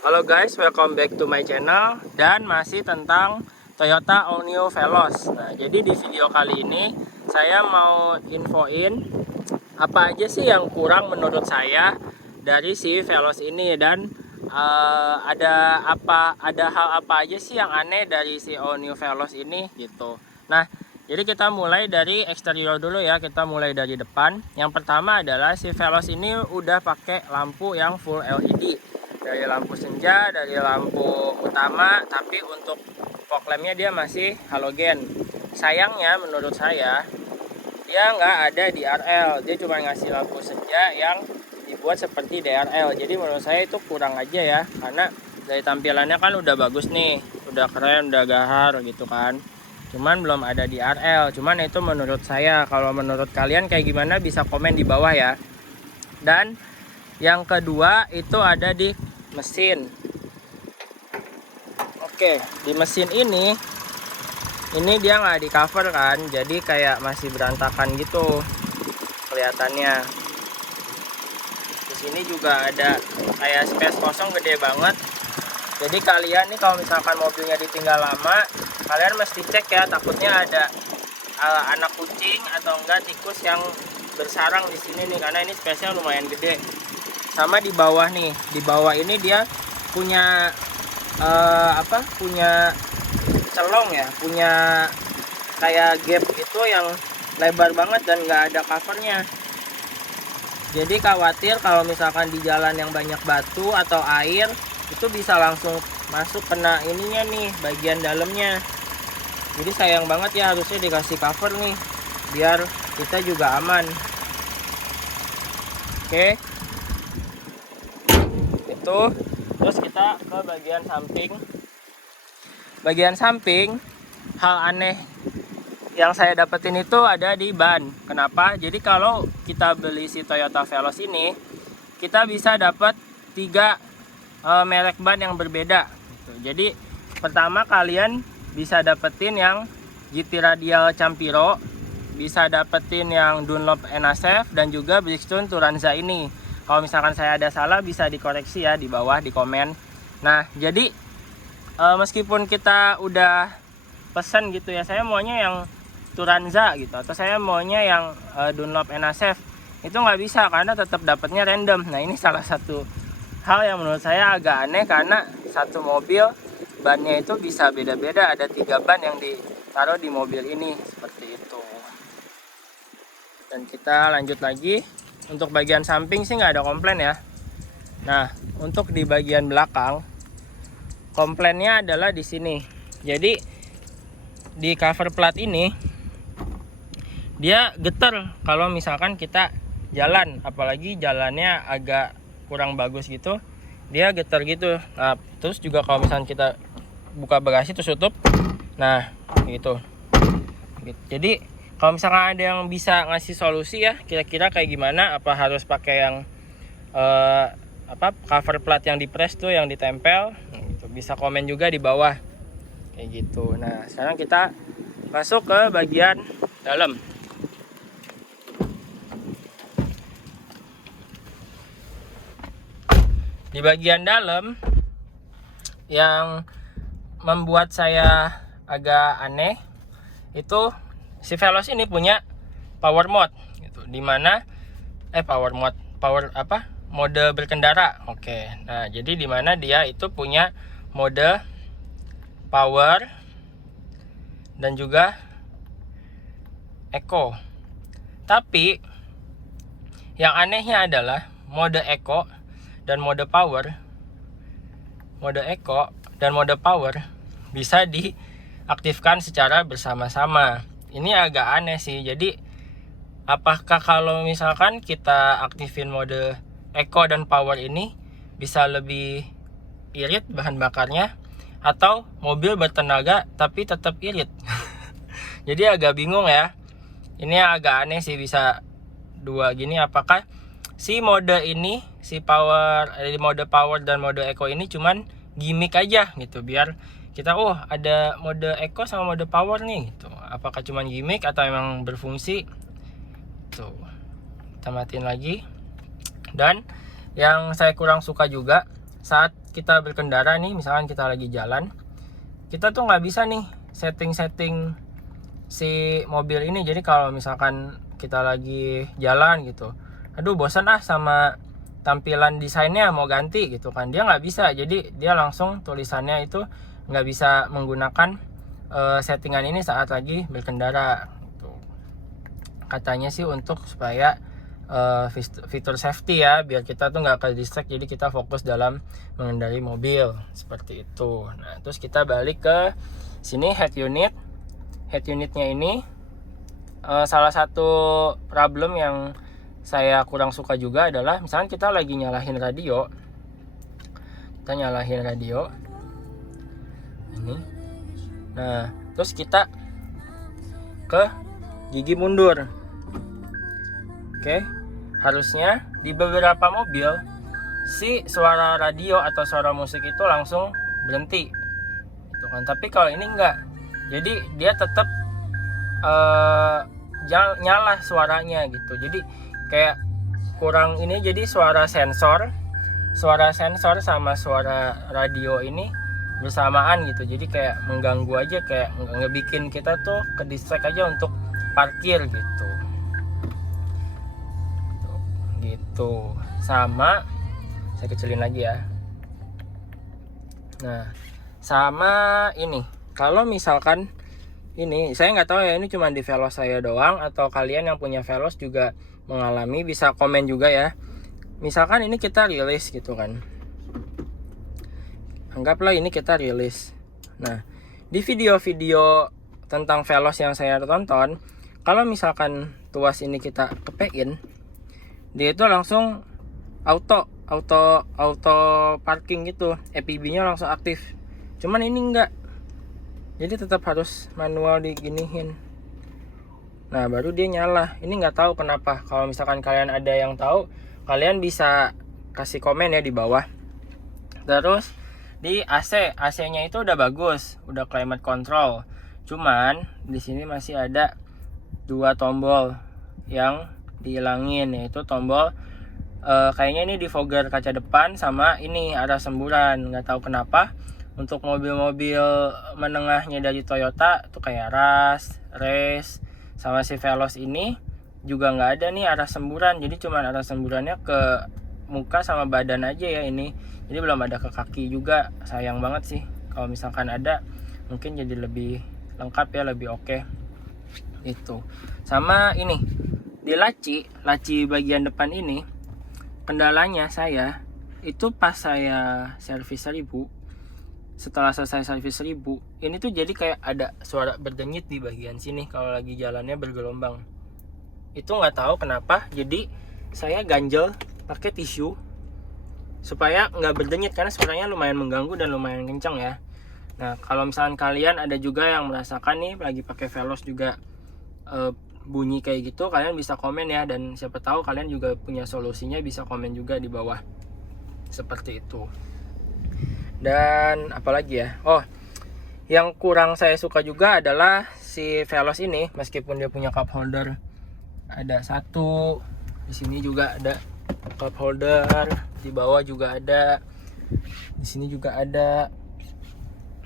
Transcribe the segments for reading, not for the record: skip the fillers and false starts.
Halo guys, welcome back to my channel dan masih tentang Toyota All New Veloz. Nah, jadi di video kali ini saya mau infoin apa aja sih yang kurang menurut saya dari si Veloz ini dan ada hal apa aja sih yang aneh dari si All New Veloz ini gitu. Nah, jadi kita mulai dari eksterior dulu ya, kita mulai dari depan. Yang pertama adalah si Veloz ini udah pakai lampu yang full LED. Dari lampu senja, dari lampu utama, tapi untuk fog lampnya dia masih halogen. Sayangnya menurut saya, dia nggak ada DRL, dia cuma ngasih lampu senja yang dibuat seperti DRL. Jadi menurut saya itu kurang aja ya, karena dari tampilannya kan udah bagus nih, udah keren, udah gahar gitu kan. Cuman belum ada DRL, cuman itu menurut saya. Kalau menurut kalian kayak gimana bisa komen di bawah ya. Dan yang kedua itu ada di mesin. Oke, di mesin ini dia nggak di cover kan, jadi kayak masih berantakan gitu kelihatannya. Di sini juga ada kayak space kosong gede banget. Jadi kalian nih kalau misalkan mobilnya ditinggal lama, kalian mesti cek ya, takutnya ada anak kucing atau enggak tikus yang bersarang di sini nih, karena ini space-nya lumayan gede. Sama di bawah nih, di bawah ini dia punya punya celong ya, punya kayak gap itu yang lebar banget dan nggak ada covernya. Jadi khawatir kalau misalkan di jalan yang banyak batu atau air, itu bisa langsung masuk kena ininya nih, bagian dalamnya. Jadi sayang banget ya, harusnya dikasih cover nih biar kita juga aman. Oke, itu terus kita ke bagian samping. Hal aneh yang saya dapetin itu ada di ban. Kenapa? Jadi kalau kita beli si Toyota Veloz ini, kita bisa dapat 3 merek ban yang berbeda gitu. Jadi pertama kalian bisa dapetin yang GT Radial Campiro, bisa dapetin yang Dunlop NSF, dan juga Bridgestone Turanza ini. Kalau misalkan saya ada salah bisa dikoreksi ya di bawah di komen. Nah, jadi meskipun kita udah pesen gitu ya, saya maunya yang Turanza gitu, atau saya maunya yang Dunlop NSF, itu nggak bisa karena tetap dapatnya random. Nah, ini salah satu hal yang menurut saya agak aneh, karena satu mobil bannya itu bisa beda-beda, ada 3 ban yang ditaruh di mobil ini seperti itu. Dan kita lanjut lagi. Untuk bagian samping sih nggak ada komplain ya. Nah, untuk di bagian belakang, komplainnya adalah di sini. Jadi di cover plat ini dia getar kalau misalkan kita jalan, apalagi jalannya agak kurang bagus gitu, dia getar gitu. Nah, terus juga kalau misalkan kita buka bagasi terus tutup, nah gitu. Jadi kalau misalkan ada yang bisa ngasih solusi ya, kira-kira kayak gimana? Apa harus pakai yang cover plat yang dipres tuh, yang ditempel? Gitu. Bisa komen juga di bawah kayak gitu. Nah, sekarang kita masuk ke bagian dalam. Di bagian dalam yang membuat saya agak aneh itu si Veloz ini punya power mode gitu, dimana mode berkendara. Oke, nah jadi dimana dia itu punya mode power dan juga eco. Tapi yang anehnya adalah mode eco dan mode power bisa diaktifkan secara bersama-sama. Ini agak aneh sih. Jadi apakah kalau misalkan kita aktifin mode eco dan power ini bisa lebih irit bahan bakarnya, atau mobil bertenaga tapi tetap irit? Jadi agak bingung ya. Ini agak aneh sih bisa dua gini. Apakah si mode ini, mode power dan mode eco ini cuman gimmick aja gitu, biar kita ada mode eco sama mode power nih gitu. Apakah cuman gimmick atau emang berfungsi? Tuh, kita matiin lagi. Dan yang saya kurang suka juga, saat kita berkendara nih, misalkan kita lagi jalan, kita tuh nggak bisa nih setting si mobil ini. Jadi kalau misalkan kita lagi jalan gitu, aduh bosan sama tampilan desainnya, mau ganti gitu kan, dia nggak bisa. Jadi dia langsung tulisannya itu nggak bisa menggunakan settingan ini saat lagi berkendara gitu. Katanya sih untuk supaya fitur safety ya, biar kita tuh nggak ke distract, jadi kita fokus dalam mengendarai mobil seperti itu. Nah terus kita balik ke sini, head unitnya ini salah satu problem yang saya kurang suka juga adalah misalkan kita lagi nyalahin radio, ini, nah terus kita ke gigi mundur. Oke, harusnya di beberapa mobil si suara radio atau suara musik itu langsung berhenti gitu kan, tapi kalau ini enggak, jadi dia tetap nyala suaranya gitu. Jadi kayak kurang ini, jadi suara sensor sama suara radio ini bersamaan gitu. Jadi kayak mengganggu aja, kayak ngebikin kita tuh ke distract aja untuk parkir gitu. Sama, saya kecilin lagi ya. Nah sama ini, kalau misalkan ini, saya nggak tahu ya ini cuma di Veloz saya doang atau kalian yang punya Veloz juga mengalami, bisa komen juga ya. Misalkan ini kita rilis gitu kan, anggaplah ini kita rilis. Nah di video-video tentang Veloz yang saya tonton, kalau misalkan tuas ini kita kepein, dia itu langsung auto parking gitu, EPB-nya langsung aktif. Cuman ini enggak, jadi tetap harus manual diginiin. Nah baru dia nyala. Ini nggak tahu kenapa. Kalau misalkan kalian ada yang tahu, kalian bisa kasih komen ya di bawah. Terus di AC-nya itu udah bagus, udah climate control. Cuman di sini masih ada 2 tombol yang dihilangin, yaitu tombol kayaknya ini di fogger kaca depan sama ini arah semburan. Nggak tahu kenapa untuk mobil-mobil menengahnya dari Toyota tuh kayak Rush, Race sama si Veloz ini juga nggak ada nih arah semburan. Jadi cuma arah semburannya ke muka sama badan aja ya ini. Jadi belum ada ke kaki juga. Sayang banget sih. Kalau misalkan ada mungkin jadi lebih lengkap ya, lebih oke. Itu. Sama ini di laci bagian depan ini, kendalanya saya itu pas saya servis 1000, setelah selesai servis 1000, ini tuh jadi kayak ada suara berdenyit di bagian sini kalau lagi jalannya bergelombang. Itu nggak tahu kenapa, jadi saya ganjel pakai tisu supaya nggak berdenyit, karena suaranya lumayan mengganggu dan lumayan kencang ya. Nah kalau misalkan kalian ada juga yang merasakan nih lagi pakai Veloz juga bunyi kayak gitu, kalian bisa komen ya, dan siapa tahu kalian juga punya solusinya, bisa komen juga di bawah seperti itu. Dan apalagi ya, yang kurang saya suka juga adalah si Veloz ini, meskipun dia punya cup holder, ada satu di sini juga ada cup holder, di bawah juga ada, di sini juga ada,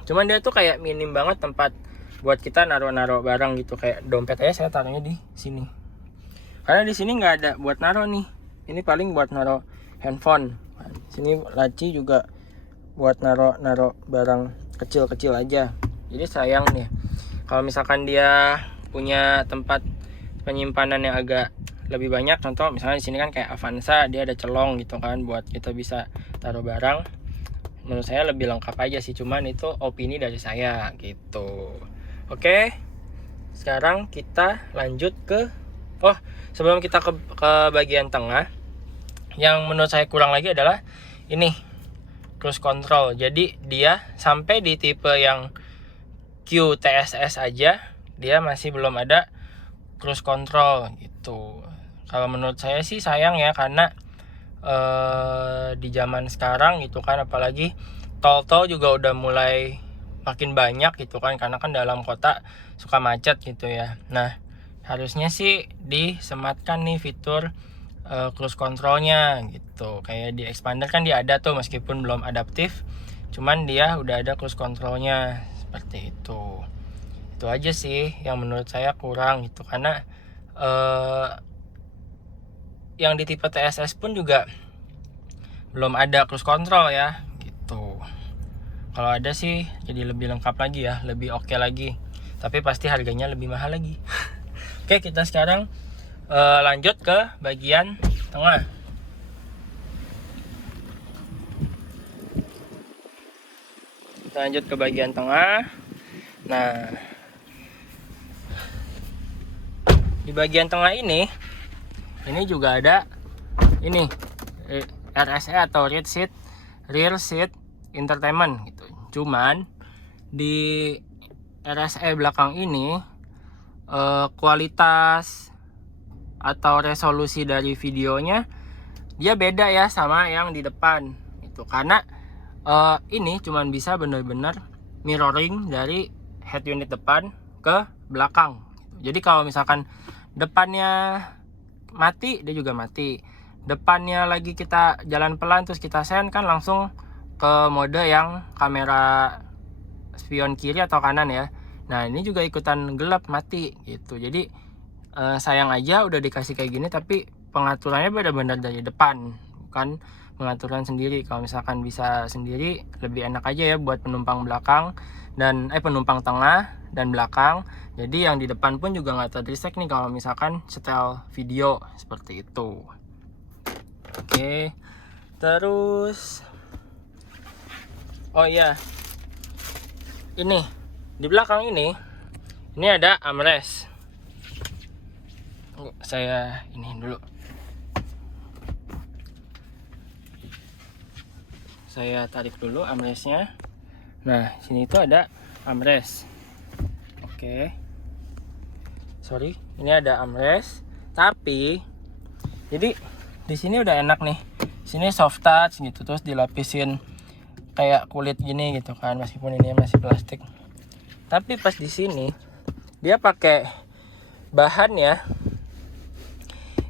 cuman dia tuh kayak minim banget tempat buat kita naruh barang gitu. Kayak dompet aja saya taruhnya di sini, karena di sini nggak ada buat naruh nih. Ini paling buat naruh handphone. Sini laci juga buat naruh barang kecil aja. Jadi sayang nih kalau misalkan dia punya tempat penyimpanan yang agak lebih banyak. Contoh misalnya di sini kan kayak Avanza, dia ada celong gitu kan buat kita bisa taruh barang. Menurut saya lebih lengkap aja sih, cuman itu opini dari saya gitu. Oke, sekarang kita lanjut ke sebelum kita ke bagian tengah, yang menurut saya kurang lagi adalah ini cruise control. Jadi dia sampai di tipe yang QTSS aja dia masih belum ada cruise control gitu. Kalau menurut saya sih sayang ya, karena di zaman sekarang gitu kan, apalagi tol juga udah mulai makin banyak gitu kan, karena kan dalam kota suka macet gitu ya. Nah harusnya sih disematkan nih fitur cruise controlnya gitu. Kayak di expander kan dia ada tuh meskipun belum adaptif, cuman dia udah ada cruise controlnya seperti itu. Itu aja sih yang menurut saya kurang gitu, karena yang di tipe TSS pun juga belum ada cruise control ya gitu. Kalau ada sih jadi lebih lengkap lagi ya, lebih oke lagi, tapi pasti harganya lebih mahal lagi. Oke, kita sekarang lanjut ke bagian tengah. Kita lanjut ke bagian tengah. Nah, di bagian tengah ini juga ada ini RSE atau rear seat entertainment gitu. Cuman di RSE belakang ini kualitas atau resolusi dari videonya dia beda ya sama yang di depan itu, karena ini cuman bisa benar-benar mirroring dari head unit depan ke belakang. Jadi kalau misalkan depannya mati, dia juga mati. Depannya lagi kita jalan pelan terus kita send, kan langsung ke mode yang kamera spion kiri atau kanan ya. Nah, ini juga ikutan gelap mati gitu. Jadi sayang aja udah dikasih kayak gini tapi pengaturannya benar-benar dari depan, bukan pengaturan sendiri. Kalau misalkan bisa sendiri lebih enak aja ya buat penumpang belakang dan penumpang tengah dan belakang. Jadi yang di depan pun juga nggak terdistract nih kalau misalkan setel video seperti itu. Oke, terus oh iya, ini di belakang ini ada armrest. Saya ini dulu, saya tarik dulu armrestnya. Nah, sini itu ada armrest. Oke, sorry, ini ada armrest. Tapi jadi di sini udah enak nih. Sini soft touch gitu, terus dilapisin kayak kulit gini gitu kan, meskipun ini masih plastik. Tapi pas di sini dia pakai bahan ya,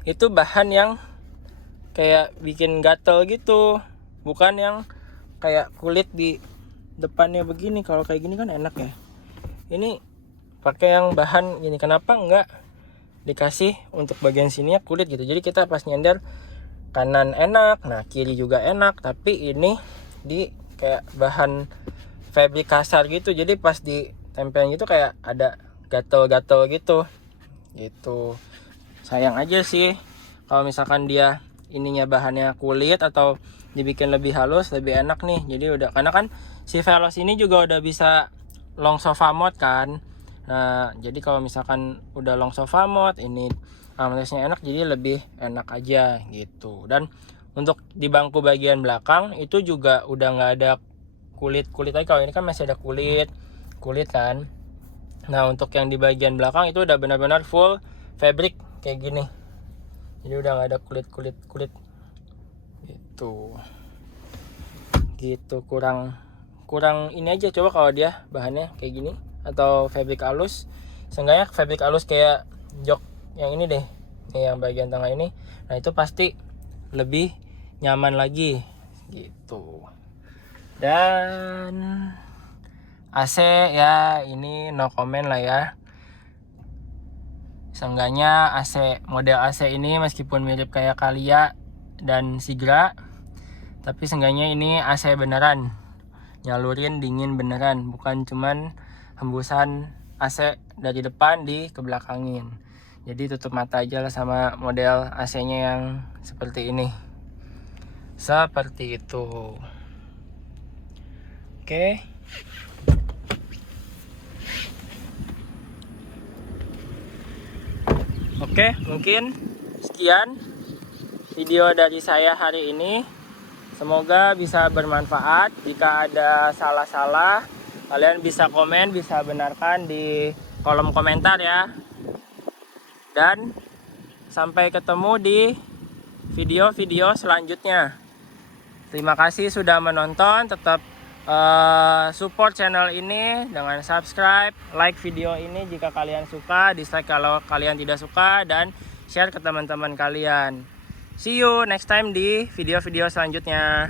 itu bahan yang kayak bikin gatel gitu, bukan yang kayak kulit di depannya begini. Kalau kayak gini kan enak ya, ini pakai yang bahan gini. Kenapa enggak dikasih untuk bagian sininya kulit gitu, jadi kita pas nyender kanan enak, nah kiri juga enak, tapi ini di kayak bahan fabric kasar gitu, jadi pas ditempelin gitu kayak ada gatel-gatel gitu. Sayang aja sih kalau misalkan dia ininya bahannya kulit atau dibikin lebih halus, lebih enak nih. Jadi udah, karena kan si Veloz ini juga udah bisa long sofa mode kan. Nah, jadi kalau misalkan udah long sofa mode, ini armrestnya enak, jadi lebih enak aja gitu. Dan untuk di bangku bagian belakang itu juga udah nggak ada kulit lagi. Kalau ini kan masih ada kulit kan. Nah, untuk yang di bagian belakang itu udah benar-benar full fabric kayak gini, jadi udah nggak ada kulit gitu. Kurang ini aja. Coba kalau dia bahannya kayak gini atau fabric halus, seenggaknya fabric halus kayak jok yang ini deh, yang bagian tengah ini, nah itu pasti lebih nyaman lagi gitu. Dan AC ya ini no comment lah ya. Seenggaknya model AC ini meskipun mirip kayak Calya dan Sigra, tapi seenggaknya ini AC beneran, nyalurin dingin beneran, bukan cuman hembusan AC dari depan kebelakangin. Jadi tutup mata aja lah sama model AC-nya yang seperti ini. Seperti itu. Oke, mungkin sekian video dari saya hari ini. Semoga bisa bermanfaat. Jika ada salah-salah, kalian bisa komen, bisa benarkan di kolom komentar ya. Dan sampai ketemu di video-video selanjutnya. Terima kasih sudah menonton. Tetap support channel ini dengan subscribe, like video ini jika kalian suka, dislike kalau kalian tidak suka, dan share ke teman-teman kalian. See you next time di video-video selanjutnya.